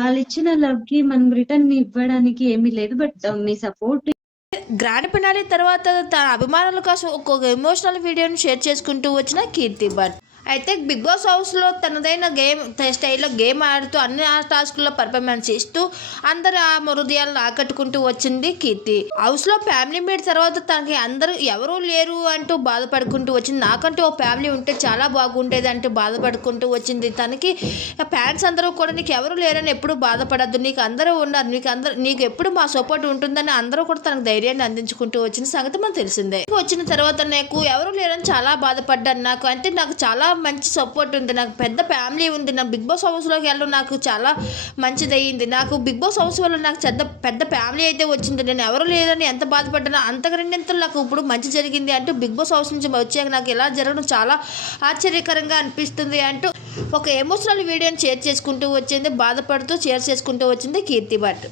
వాళ్ళు ఇచ్చిన లవ్కి మనం రిటర్న్ ఇవ్వడానికి ఏమీ లేదు బట్ uh, మీ సపోర్ట్ గ్రాండ్ ఫినాలి తర్వాత తన అభిమానుల కోసం ఒక్కొక్క ఎమోషనల్ వీడియోని షేర్ చేసుకుంటూ వచ్చిన కీర్తి భట్. అయితే బిగ్ బాస్ హౌస్లో తనదైన గేమ్ స్టైల్లో గేమ్ ఆడుతూ అన్ని టాస్క్లో పర్ఫార్మెన్స్ ఇస్తూ అందరు ఆ హృదయాలను ఆకట్టుకుంటూ వచ్చింది కీర్తి. హౌస్లో ఫ్యామిలీ మీట్ తర్వాత తనకి అందరూ ఎవరూ లేరు అంటూ బాధపడుకుంటూ వచ్చింది. నాకంటూ ఓ ఫ్యామిలీ ఉంటే చాలా బాగుండేది అంటూ బాధపడుకుంటూ వచ్చింది. తనకి ఫ్యాన్స్ అందరూ కూడా నీకు ఎవరు లేరని ఎప్పుడు బాధపడద్దు. నీకు అందరూ ఉన్నారు నీకు అందరూ నీకు ఎప్పుడు మా సపోర్ట్ ఉంటుందని అందరూ కూడా తనకు ధైర్యాన్ని అందించుకుంటూ వచ్చిన సంగతి మనకు తెలిసిందే. వచ్చిన తర్వాత నాకు ఎవరు లేరని చాలా బాధపడ్డాను. నాకు అంటే నాకు చాలా మంచి సపోర్ట్ ఉంది. నాకు పెద్ద ఫ్యామిలీ ఉంది. నా బిగ్ బాస్ హౌస్లోకి వెళ్ళడం నాకు చాలా మంచిది అయ్యింది నాకు బిగ్ బాస్ హౌస్ వల్ల నాకు పెద్ద పెద్ద ఫ్యామిలీ అయితే వచ్చింది. నేను ఎవరు లేదని ఎంత బాధపడ్డానో అంతకరెండింతలు నాకు ఇప్పుడు మంచి జరిగింది అంటూ బిగ్ బాస్ హౌస్ నుంచి వచ్చాక నాకు ఇలా జరగడం చాలా ఆశ్చర్యకరంగా అనిపిస్తుంది అంటూ ఒక ఎమోషనల్ వీడియోని షేర్ చేసుకుంటూ వచ్చింది. బాధపడుతూ షేర్ చేసుకుంటూ వచ్చింది కీర్తి భట్.